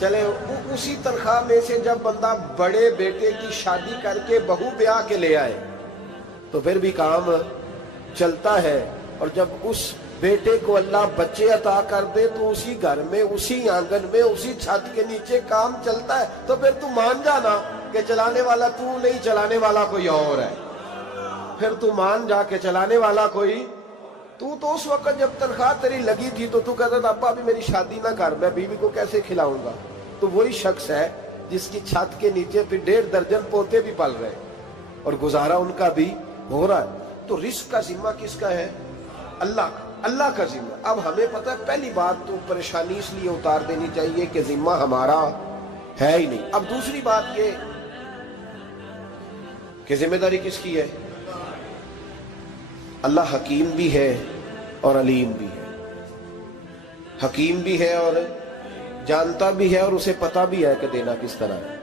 چلے اسی تنخواہ میں سے جب بندہ بڑے بیٹے کی شادی کر کے بہو بیاہ کے لے آئے تو پھر بھی کام چلتا ہے، اور جب اس بیٹے کو اللہ بچے عطا کر دے تو اسی گھر میں، اسی آنگن میں، اسی چھت کے نیچے کام چلتا ہے۔ تو پھر تو مان جانا کہ چلانے والا تو نہیں، چلانے والا کوئی اور ہے۔ پھر تو مان جا کہ چلانے والا کوئی، تو اس وقت جب تنخواہ تیری لگی تھی تو کہتا تھا ابا ابھی میری شادی نہ کر، میں بیوی کو کیسے کھلاؤں گا؟ تو وہی شخص ہے جس کی چھت کے نیچے پھر 1.5 درجن پوتے بھی پل رہے اور گزارا ان کا بھی ہو رہا ہے۔ تو رزق کا ذمہ کس کا ہے؟ اللہ کا ذمہ۔ اب ہمیں پتہ ہے پہلی بات تو پریشانی اس لیے اتار دینی چاہیے کہ ذمہ ہمارا ہے ہی نہیں۔ اب دوسری بات یہ کہ ذمہ داری کس کی ہے؟ اللہ حکیم بھی ہے اور علیم بھی ہے، حکیم بھی ہے اور جانتا بھی ہے، اور اسے پتہ بھی ہے کہ دینا کس طرح ہے۔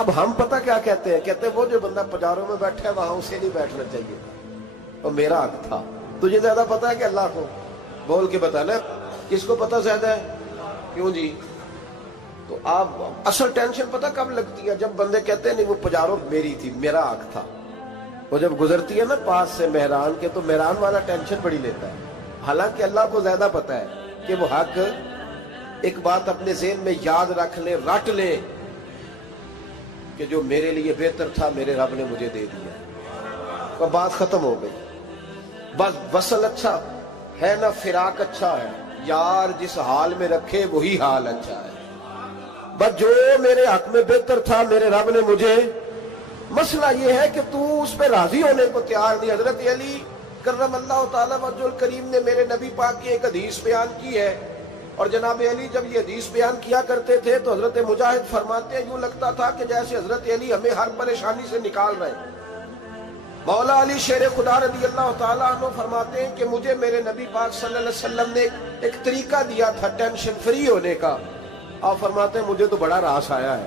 اب ہم پتہ کیا کہتے ہیں؟ کہتے ہیں وہ جو بندہ پجاروں میں بیٹھا ہے وہاں اسے نہیں بیٹھنا چاہیے تھا، اور میرا حق تھا۔ تجھے زیادہ پتہ ہے کہ اللہ کو؟ بول کے بتانا کس کو پتہ زیادہ ہے؟ کیوں جی؟ تو آپ اصل ٹینشن پتہ کب لگتی ہے؟ جب بندے کہتے ہیں نہیں وہ پجاروں میری تھی، میرا حق تھا۔ وہ جب گزرتی ہے نا پاس سے مہران کے تو مہران والا ٹینشن بڑی لیتا ہے، حالانکہ اللہ کو زیادہ پتہ ہے کہ وہ حق۔ ایک بات اپنے ذہن میں یاد رکھ لیں، رٹ لیں کہ جو میرے لیے بہتر تھا میرے رب نے مجھے دے دیا، اور بات ختم ہو گئی۔ بس وصل اچھا ہے نہ فراق اچھا ہے، یار جس حال میں رکھے وہی حال اچھا ہے۔ بس جو میرے حق میں بہتر تھا میرے رب نے مجھے، مسئلہ یہ ہے کہ تو اس پہ راضی ہونے کو تیار نہیں۔ حضرت علی کرم اللہ تعالی وجہ الکریم نے میرے نبی پاک کی ایک حدیث بیان کی ہے، اور جناب علی جب یہ حدیث بیان کیا کرتے تھے تو حضرت مجاہد فرماتے ہیں یوں لگتا تھا کہ جیسے حضرت علی ہمیں ہر پریشانی سے نکال رہے ہیں۔ مولا علی شیر خدا رضی اللہ تعالیٰ عنہ فرماتے ہیں کہ مجھے میرے نبی پاک صلی اللہ علیہ وسلم نے ایک طریقہ دیا تھا ٹینشن فری ہونے کا۔ آپ فرماتے ہیں مجھے تو بڑا راس آیا ہے،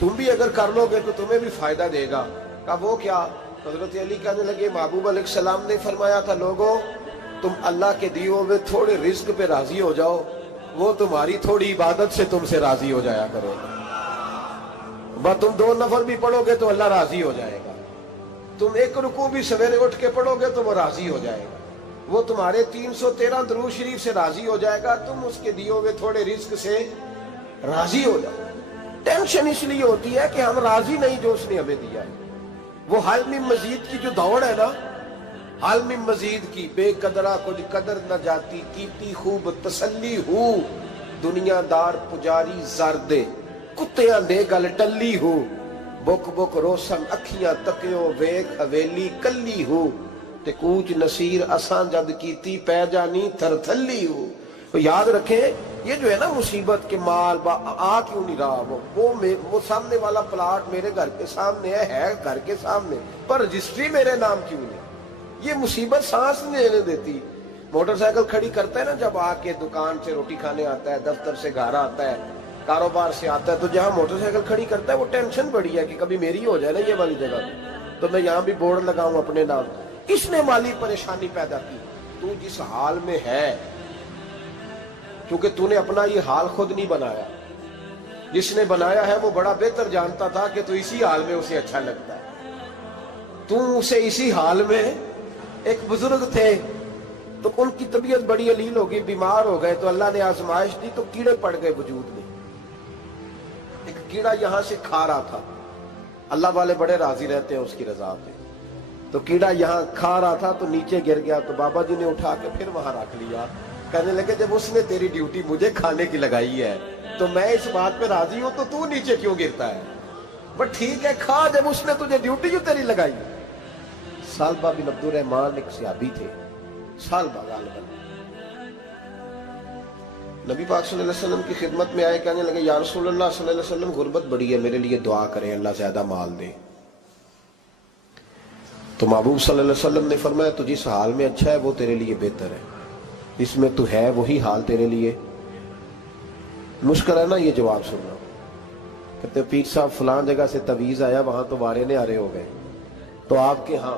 تم بھی اگر کر لو گے تو تمہیں بھی فائدہ دے گا۔ کہا وہ کیا؟ حضرت علی کہنے لگے محبوب علیہ السلام نے فرمایا تھا لوگوں تم اللہ کے دیے ہوئے تھوڑے رزق پہ راضی ہو جاؤ، وہ تمہاری تھوڑی عبادت سے تم سے راضی ہو جایا کرو گا۔ بس تم 2 نفل بھی پڑھو گے تو اللہ راضی ہو جائے گا، تم 1 رکوع بھی سویرے اٹھ کے پڑھو گے تو وہ راضی ہو جائے گا، وہ تمہارے 313 درود شریف سے راضی ہو جائے گا، تم اس کے دیے ہوئے تھوڑے رزق سے راضی ہو جاؤ۔ ٹینشن اس لیے ہوتی ہے کہ ہم راضی نہیں جو اس نے ہمیں دیا ہے۔ وہ حل میں مزید کی جو دوڑ ہے نا، حل میں مزید کی، بے قدرہ کچھ قدر نہ جاتی، کیتی خوب تسلی ہو، دنیا دار پجاری زردے، کتیاں دے گل ٹلی ہو، بک بک روشن اکھیاں تکیو ویک حویلی کلی ہو، تے کوچ نصیر اساں جد کیتی پہ جانی تھر تھلی ہو۔ تو یاد رکھیں یہ جو ہے نا مصیبت کے مال آ کیوں نہیں رہا، وہ سامنے والا پلاٹ میرے گھر کے سامنے ہے گھر کے سامنے، پر رجسٹری میرے نام کیوں نہیں؟ یہ مصیبت سانس نہیں لینے دیتی۔ موٹر سائیکل کھڑی کرتا ہے نا جب آ کے دکان سے روٹی کھانے آتا ہے، دفتر سے گھر آتا ہے، کاروبار سے آتا ہے، تو جہاں موٹر سائیکل کھڑی کرتا ہے وہ ٹینشن بڑی ہے کہ کبھی میری ہو جائے نا یہ والی جگہ تو میں یہاں بھی بورڈ لگاؤں اپنے نام۔ اس نے مالی پریشانی پیدا کی۔ تو جس حال میں ہے، کیونکہ تو نے اپنا یہ حال خود نہیں بنایا، جس نے بنایا ہے وہ بڑا بہتر جانتا تھا کہ تو اسی حال میں اسے اچھا لگتا ہے۔ تو اسے اسی حال میں، ایک بزرگ تھے تو ان کی طبیعت بڑی علیل ہو گئی، بیمار ہو گئے، تو اللہ نے آزمائش دی تو کیڑے پڑ گئے وجود میں۔ ایک کیڑا یہاں سے کھا رہا تھا، اللہ والے بڑے راضی رہتے ہیں اس کی رضا پہ، تو کیڑا یہاں کھا رہا تھا تو نیچے گر گیا، تو بابا جی نے اٹھا کے پھر وہاں رکھ لیا۔ کہنے لگے جب اس نے تیری ڈیوٹی مجھے کھانے کی لگائی ہے تو میں اس بات پہ راضی ہوں، تو نیچے کیوں گرتا ہے؟ بٹ ٹھیک ہے کھا، جب اس نے تجھے ڈیوٹی جو تیری لگائی۔ سالبہ بن عبد الرحمن ایک صحابی تھے، سالبہ غالباً نبی پاک صلی اللہ علیہ وسلم کی خدمت میں آئے، کہنے لگے یا رسول اللہ صلی اللہ علیہ وسلم غربت بڑی ہے، میرے لیے دعا کریں اللہ زیادہ مال دے۔ تو محبوب صلی اللہ علیہ وسلم نے فرمایا تو جس حال میں اچھا ہے وہ تیرے لیے بہتر ہے، اس میں تو ہے وہی حال تیرے لیے۔ مشکل ہے نا یہ جواب سننا۔ کہتے پیر صاحب فلاں جگہ سے تویز آیا، وہاں تو وارے نے آرے ہو گئے، تو آپ کے ہاں؟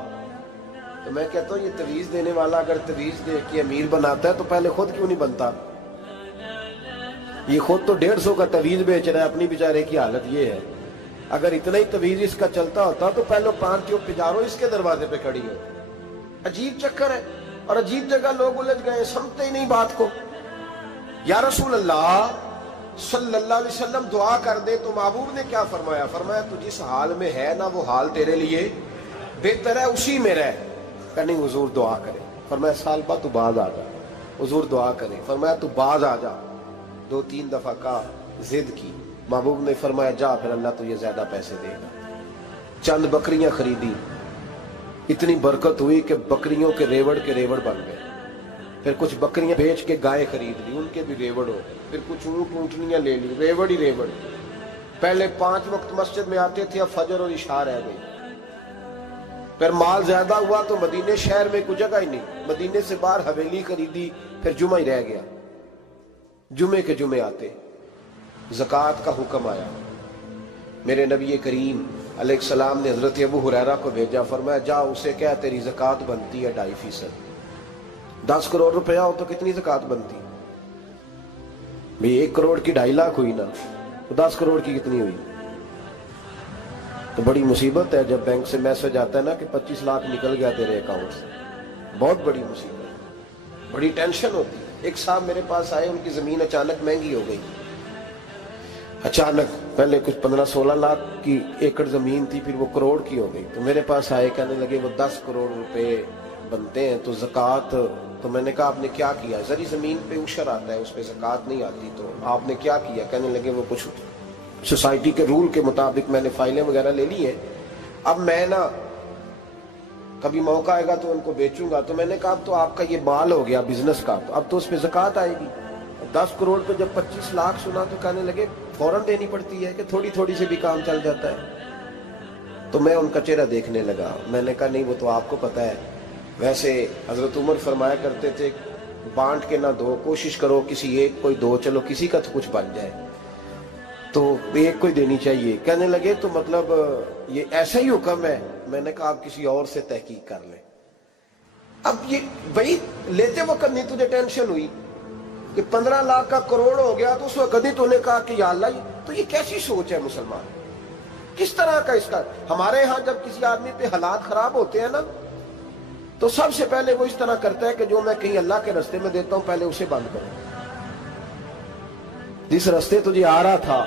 تو میں کہتا ہوں یہ تویز دینے والا اگر تویز دے کے امیر بناتا ہے تو پہلے خود کیوں نہیں بنتا؟ یہ خود تو 150 کا تویز بیچ رہا ہے، اپنی بیچارے کی حالت یہ ہے۔ اگر اتنا ہی تویز اس کا چلتا ہوتا تو پہلے 5 ٹیوب پجارو اس کے دروازے پہ کھڑی ہو۔ عجیب چکر ہے اور عجیب جگہ لوگ الجھ گئے، سمجھتے ہی نہیں بات کو۔ یا رسول اللہ صلی اللہ علیہ وسلم دعا کر دے تو محبوب نے کیا فرمایا؟ فرمایا تو جس حال میں ہے نا وہ حال تیرے لیے بہتر ہے، اسی میں رہ۔ کہ نہیں حضور دعا کرے۔ فرمایا سال بعد تو باز آ جا۔ حضور دعا کرے۔ فرمایا تو باز آ جا۔ 2-3 دفعہ کا ضد کی، محبوب نے فرمایا جا پھر اللہ تجھے زیادہ پیسے دے گا۔ چند بکریاں خریدی، اتنی برکت ہوئی کہ بکریوں کے ریوڑ بن گئے۔ پھر کچھ بکریاں بیچ کے گائے خرید لی، ان کے بھی ریوڑ ہو گئے۔ پھر کچھ اونٹ اونٹنیاں لے لی، ریوڑ ہی ریوڑ۔ پہلے 5 وقت مسجد میں آتے تھے، اب فجر اور عشاء رہ گئی۔ پھر مال زیادہ ہوا تو مدینے شہر میں کوئی جگہ ہی نہیں، مدینے سے باہر حویلی خریدی، پھر جمعہ ہی رہ گیا۔ جمعے کے جمعے آتے، زکوٰۃ کا حکم آیا۔ میرے نبی کریم علیہ السلام نے حضرت ابو ہریرہ کو بھیجا، فرمایا جا اسے کہہ تیری زکوٰۃ بنتی ہے 2.5%۔ 10 کروڑ روپیہ ہو تو کتنی زکوٰۃ بنتی؟ بھئی 1 کروڑ کی 2.5 لاکھ ہوئی نا، تو 10 کروڑ کی کتنی ہوئی؟ تو بڑی مصیبت ہے جب بینک سے میسج آتا ہے نا کہ 25 لاکھ نکل گیا تیرے اکاؤنٹ سے، بہت بڑی مصیبت، بڑی ٹینشن ہوتی ہے۔ ایک صاحب میرے پاس آئے، ان کی زمین اچانک مہنگی ہو گئی، اچانک پہلے کچھ 15-16 لاکھ کی ایکڑ زمین تھی، پھر وہ کروڑ کی ہو گئی۔ تو میرے پاس آئے، کہنے لگے وہ 10 کروڑ روپے بنتے ہیں تو زکوٰۃ، تو میں نے کہا آپ نے کیا کیا؟ زری زمین پہ عشر آتا ہے، اس پہ زکوٰۃ نہیں آتی، تو آپ نے کیا کیا؟ کہنے لگے وہ کچھ سوسائٹی کے رول کے مطابق میں نے فائلیں وغیرہ لے لی ہیں، اب میں نا کبھی موقع آئے گا تو ان کو بیچوں گا۔ تو میں نے کہا اب تو آپ کا یہ مال ہو گیا بزنس کا، تو اب تو اس پہ زکوٰۃ آئے گی۔ 10 کروڑ پہ جب 25 لاکھ سنا تو کہنے لگے فوراً دینی پڑتی ہے کہ تھوڑی تھوڑی سے بھی کام چل جاتا ہے؟ تو میں ان کا چہرہ دیکھنے لگا، میں نے کہا نہیں وہ تو آپ کو پتہ ہے، ویسے حضرت عمر فرمایا کرتے تھے بانٹ کے نہ دو، کوشش کرو کسی ایک کو دو، چلو کسی کا تو کچھ بن جائے، تو ایک کو دینی چاہیے۔ کہنے لگے تو مطلب یہ ایسا ہی حکم ہے؟ میں نے کہا آپ کسی اور سے تحقیق کر لیں۔ اب یہ بھائی لیتے وقت نہیں تجھے ٹینشن ہوئی کہ 15 لاکھ کا کروڑ ہو گیا، تو اس وقت ہی تو نے کہا کہ یا اللہ، تو یہ کیسی سوچ ہے مسلمان؟ کس طرح کا اس کا؟ ہمارے ہاں جب کسی آدمی پہ حالات خراب ہوتے ہیں نا تو سب سے پہلے وہ اس طرح کرتا ہے کہ جو میں کہیں اللہ کے رستے میں دیتا ہوں پہلے اسے بند کروں، جس رستے تجھے آ رہا تھا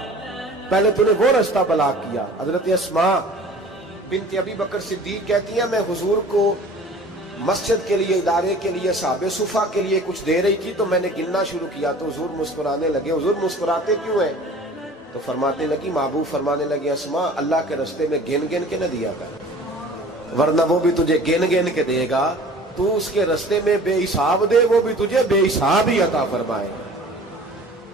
پہلے تو نے وہ رستہ بلاک کیا۔ حضرت اسماء بنت ابی بکر صدیق کہتی ہیں میں حضور کو مسجد کے لیے، ادارے کے لیے، صحابہ صفا کے لیے کچھ دے رہی تھی، تو میں نے گننا شروع کیا تو حضور مسکرانے لگے۔ حضور مسکراتے کیوں ہیں؟ تو فرماتے لگی، محبوب فرمانے لگے اسماء اللہ کے رستے میں گن گن کے نہ دیا کر، ورنہ وہ بھی تجھے گن گن کے دے گا، تو اس کے رستے میں بے حساب دے، وہ بھی تجھے بے حساب ہی عطا فرمائے۔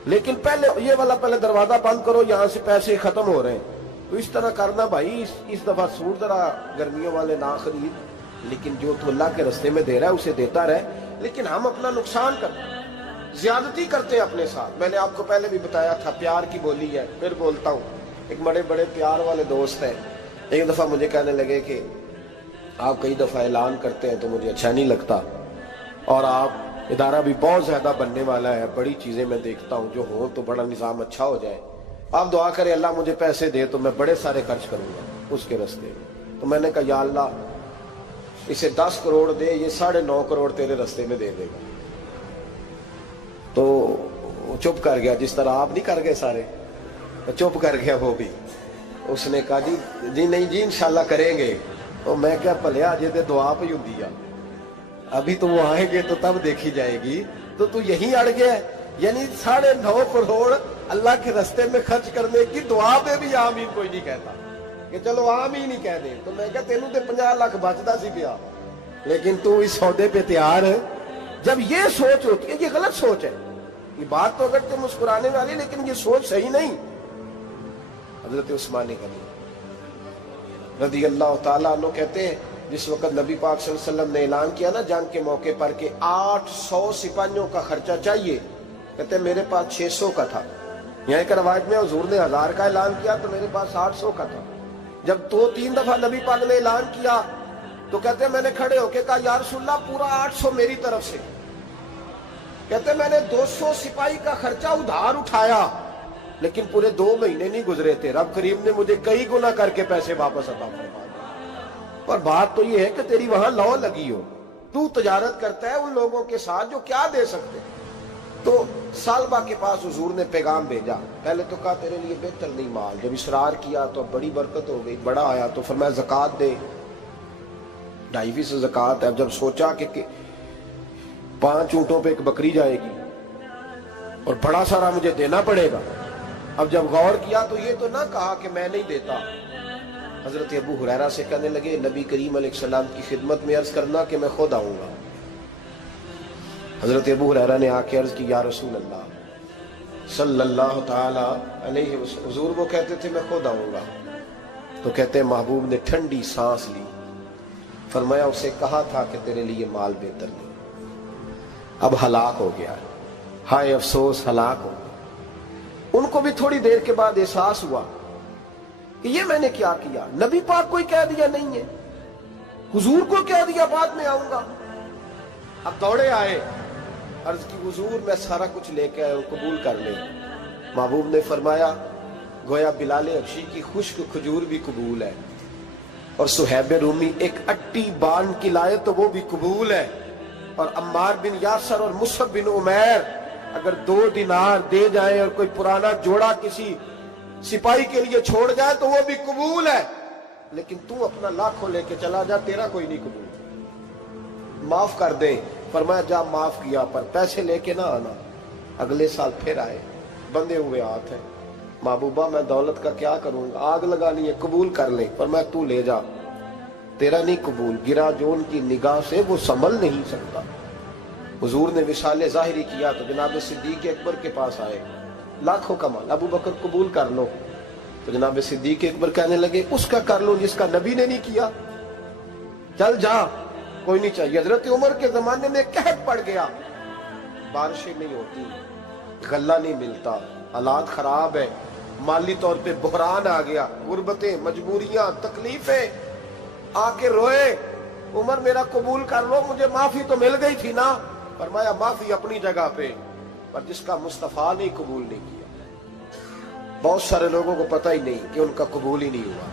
لیکن پہلے یہ والا پہلے دروازہ بند کرو، یہاں سے پیسے ختم ہو رہے ہیں، تو اس طرح کرنا بھائی۔ اس دفعہ سوٹ ذرا گرمیوں والے نہ خرید، لیکن جو تو اللہ کے رستے میں دے رہا ہے اسے دیتا رہے۔ لیکن ہم اپنا نقصان کرتے ہیں، زیادتی کرتے ہیں اپنے ساتھ۔ میں نے آپ کو پہلے بھی بتایا تھا پیار کی بولی ہے، پھر بولتا ہوں۔ ایک بڑے بڑے پیار والے دوست ہیں، ایک دفعہ مجھے کہنے لگے کہ آپ کئی دفعہ اعلان کرتے ہیں تو مجھے اچھا نہیں لگتا، اور آپ ادارہ بھی بہت زیادہ بننے والا ہے، بڑی چیزیں میں دیکھتا ہوں جو ہوں تو بڑا نظام اچھا ہو جائے، آپ دعا کریں اللہ مجھے پیسے دے تو میں بڑے سارے خرچ کروں گا اس کے رستے میں۔ تو میں نے کہا یا اللہ اسے 10 کروڑ دے، یہ 9.5 کروڑ تیرے رستے میں دے دے گا۔ تو چپ کر گیا، جس طرح آپ نہیں کر گئے سارے، چپ کر گیا وہ بھی۔ اس نے کہا جی نہیں جی انشاءاللہ کریں گے۔ تو میں کیا پلیا جی تے دعا پہ ہوں دیا، ابھی تو وہ آئیں گے تو تب دیکھی جائے گی، تو یہیں اڑ گیا ہے۔ یعنی 9.5 کروڑ اللہ کے رستے میں خرچ کرنے کی دعا پہ بھی آمین کوئی نہیں کہتا کہ چلو آمین ہی کہہ دے۔ تو میں کہا تینوں تے 50 لاکھ بچتا سی پیا، لیکن تو اس سودے پہ تیار ہے۔ جب یہ سوچ ہوتی ہے، یہ غلط سوچ ہے، یہ بات تو اگر تے مسکرانے والی، لیکن یہ سوچ صحیح نہیں۔ حضرت عثمان غنی رضی اللہ تعالیٰ عنہ کہتے ہیں جس وقت نبی پاک صلی اللہ علیہ وسلم نے اعلان کیا نا جنگ کے موقع پر کہ 800 سپاہیوں کا خرچہ چاہیے، کہتے ہیں میرے پاس 600 کا تھا۔ یہاں ایک روایت میں حضور نے 1000 کا اعلان کیا تو میرے پاس 800 کا تھا۔ جب 2-3 دفعہ نبی پاک نے اعلان کیا تو کہتے ہیں میں نے کھڑے ہو کے کہا یا رسول اللہ پورا 800 میری طرف سے۔ کہتے میں نے 200 سپاہی کا خرچہ ادھار اٹھایا لیکن پورے 2 مہینے نہیں گزرے تھے، رب کریم نے مجھے کئی گنا کر کے پیسے واپس عطا فرما دیے۔ اور بات تو یہ ہے کہ تیری وہاں لو لگی ہو، تو تجارت کرتا ہے ان لوگوں کے ساتھ جو کیا دے سکتے۔ تو سالبہ کے پاس حضور نے پیغام بھیجا، پہلے تو کہا تیرے لیے بہتر نہیں مال، جب اصرار کیا تو بڑی برکت ہو گئی، بڑا آیا تو فرمایا زکوٰۃ دے، 2.5% زکوٰۃ ہے۔ اب جب سوچا کہ 5 اونٹوں پہ ایک بکری جائے گی اور بڑا سارا مجھے دینا پڑے گا، اب جب غور کیا تو یہ تو نہ کہا کہ میں نہیں دیتا۔ حضرت ابو ہریرہ سے کہنے لگے نبی کریم علیہ السلام کی خدمت میں عرض کرنا کہ میں خود آؤں گا۔ حضرت ابو ہریرہ نے آ کے عرض کی یا رسول اللہ صلی اللہ تعالی علیہ وسلم، حضور وہ کہتے تھے میں خود آؤں گا، تو کہتے ہیں محبوب نے ٹھنڈی سانس لی، فرمایا اسے کہا تھا کہ تیرے لیے مال بہتر نہیں، اب ہلاک ہو گیا ہے، ہائے افسوس ہلاک ہو گیا۔ ان کو بھی تھوڑی دیر کے بعد احساس ہوا کہ یہ میں نے کیا کیا، نبی پاک کو ہی کہہ دیا نہیں ہے، حضور کو کہہ دیا بعد میں آؤں گا۔ اب دوڑے آئے، عرض کی حضور میں سارا کچھ لے کے آئے ہوں، قبول کر لیں۔ محبوب نے فرمایا گویا بلال حبشی کی خشک کھجور بھی قبول ہے، اور صہیب رومی ایک اٹی بان کی لائے تو وہ بھی قبول ہے، اور عمار بن یاسر اور مصعب بن عمیر اگر 2 دینار دے جائیں اور کوئی پرانا جوڑا کسی سپاہی کے لیے چھوڑ جائے تو وہ بھی قبول ہے، لیکن تو اپنا لاکھوں لے کے چلا جا، تیرا کوئی نہیں قبول، معاف کر دیں۔ فرمایا جا معاف کیا، پر پیسے لے کے نہ آنا۔ اگلے سال پھر آئے، بندے ہوئے ہاتھ ہیں، محبوبہ میں دولت کا کیا کروں گا، آگ لگانی ہے، قبول کر لیں۔ فرمایا تو لے جا، تیرا نہیں قبول، گرا جو ان کی نگاہ سے وہ سنبھل نہیں سکتا۔ حضور نے وصال ظاہری کیا تو جناب صدیق اکبر کے پاس آئے، لاکھوں کا مال، ابو بکر قبول کر لو، تو جناب صدیق اکبر کہنے لگے اس کا کر لو جس کا نبی نے نہیں کیا، چل جا کوئی نہیں چاہیے۔ حضرت عمر کے زمانے میں قحط پڑ گیا، بارشیں نہیں ہوتی، غلہ نہیں ملتا، حالات خراب ہے، مالی طور پہ بحران آ گیا، غربتیں، مجبوریاں، تکلیفیں، آ کے روئے، عمر میرا قبول کر لو، مجھے معافی تو مل گئی تھی نا۔ فرمایا معافی اپنی جگہ پہ، پر جس کا مصطفیٰ نے قبول نہیں کیا۔ بہت سارے لوگوں کو پتہ ہی نہیں کہ ان کا قبول ہی نہیں ہوا،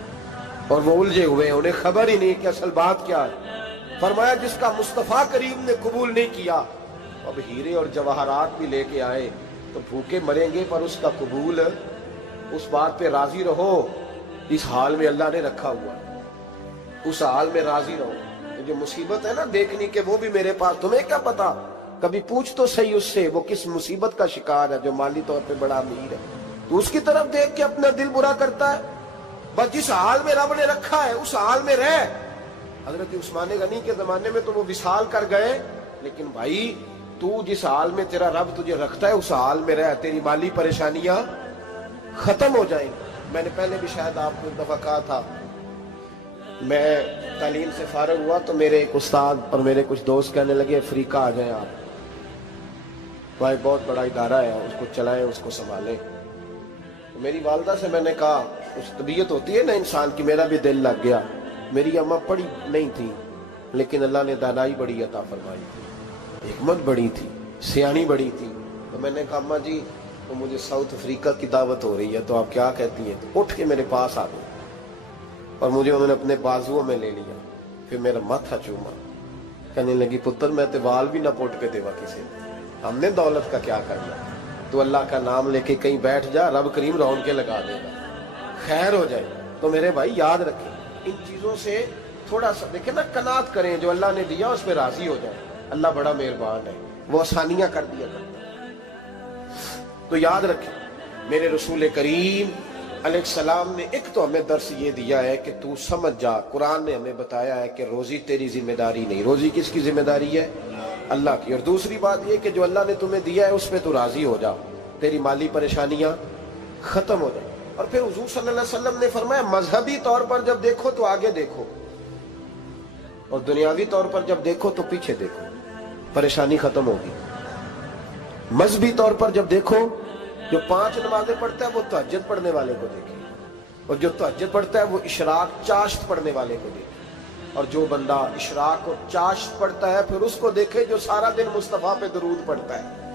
اور وہ الجھے ہوئے، انہیں خبر ہی نہیں کہ اصل بات کیا ہے۔ فرمایا جس کا مصطفیٰ کریم نے قبول نہیں کیا، اب ہیرے اور جواہرات بھی لے کے آئے تو بھوکے مریں گے، پر اس کا قبول، اس بات پہ راضی رہو اس حال میں اللہ نے رکھا ہوا، اس حال میں راضی رہو۔ جو مصیبت ہے نا دیکھنی کہ وہ بھی میرے پاس، تمہیں کیا پتا، کبھی پوچھ تو صحیح اس سے وہ کس مصیبت کا شکار ہے، جو مالی طور پہ بڑا امیر ہے، تو اس کی طرف دیکھ کے اپنا دل برا کرتا ہے۔ بس جس حال میں رب نے رکھا ہے اس حال میں رہ۔ حضرت عثمان غنی کے زمانے میں تو وہ وصال کر گئے، لیکن بھائی تو جس حال میں تیرا رب تجھے رکھتا ہے اس حال میں رہ، تیری مالی پریشانیاں ختم ہو جائیں۔ میں نے پہلے بھی شاید آپ کو ایک دفعہ کہا تھا، میں تعلیم سے فارغ ہوا تو میرے ایک استاد اور میرے کچھ دوست کہنے لگے افریقہ آ جائیں آپ، وہاں ایک بہت بڑا ادارہ ہے، اس کو چلائیں، اس کو سنبھالیں۔ میری والدہ سے میں نے کہا، اس طبیعت ہوتی ہے نا انسان کی، میرا بھی دل لگ گیا۔ میری اماں پڑھی نہیں تھی لیکن اللہ نے دانائی بڑی عطا فرمائی تھی، حکمت بڑی تھی، سیانی بڑی تھی۔ تو میں نے کہا اماں جی تو مجھے ساؤتھ افریقہ کی دعوت ہو رہی ہے، تو آپ کیا کہتی ہیں؟ تو اٹھ کے میرے پاس آ گئی اور مجھے انہوں نے اپنے بازوؤں میں لے لیا، پھر میرا ماتھا چوما، کہنے لگی پتر میں تے وال بھی نہ پوٹ کے دیوا کسی نے، ہم نے دولت کا کیا کرنا، تو اللہ کا نام لے کے کہیں بیٹھ جا، رب کریم رونقیں لگا دے گا، خیر ہو جائے۔ تو میرے بھائی یاد رکھیں ان چیزوں سے تھوڑا سا دیکھیں نا، قناعت کریں، جو اللہ نے دیا اس پہ راضی ہو جائیں، اللہ بڑا مہربان ہے، وہ آسانیاں کر دیا کرتا ہے۔ تو یاد رکھیں میرے رسول کریم علیہ السلام نے ایک تو ہمیں درس یہ دیا ہے کہ تو سمجھ جا، قرآن نے ہمیں بتایا ہے کہ روزی تیری ذمہ داری نہیں، روزی کس کی ذمہ داری ہے؟ اللہ کی۔ اور دوسری بات یہ کہ جو اللہ نے تمہیں دیا ہے اس پہ تو راضی ہو جا، تیری مالی پریشانیاں ختم ہو جائیں۔ اور پھر حضور صلی اللہ علیہ وسلم نے فرمایا مذہبی طور پر جب دیکھو تو آگے دیکھو، اور دنیاوی طور پر جب دیکھو تو پیچھے دیکھو، پریشانی ختم ہوگی۔ مذہبی طور پر جب دیکھو، جو 5 نمازیں پڑھتا ہے وہ تہجد پڑھنے والے کو دیکھے، اور جو تہجد پڑھتا ہے وہ اشراق چاشت پڑھنے والے کو دیکھے، اور جو بندہ اشراق اور چاشت پڑھتا ہے پھر اس کو دیکھے جو سارا دن مصطفیٰ پہ درود پڑھتا ہے۔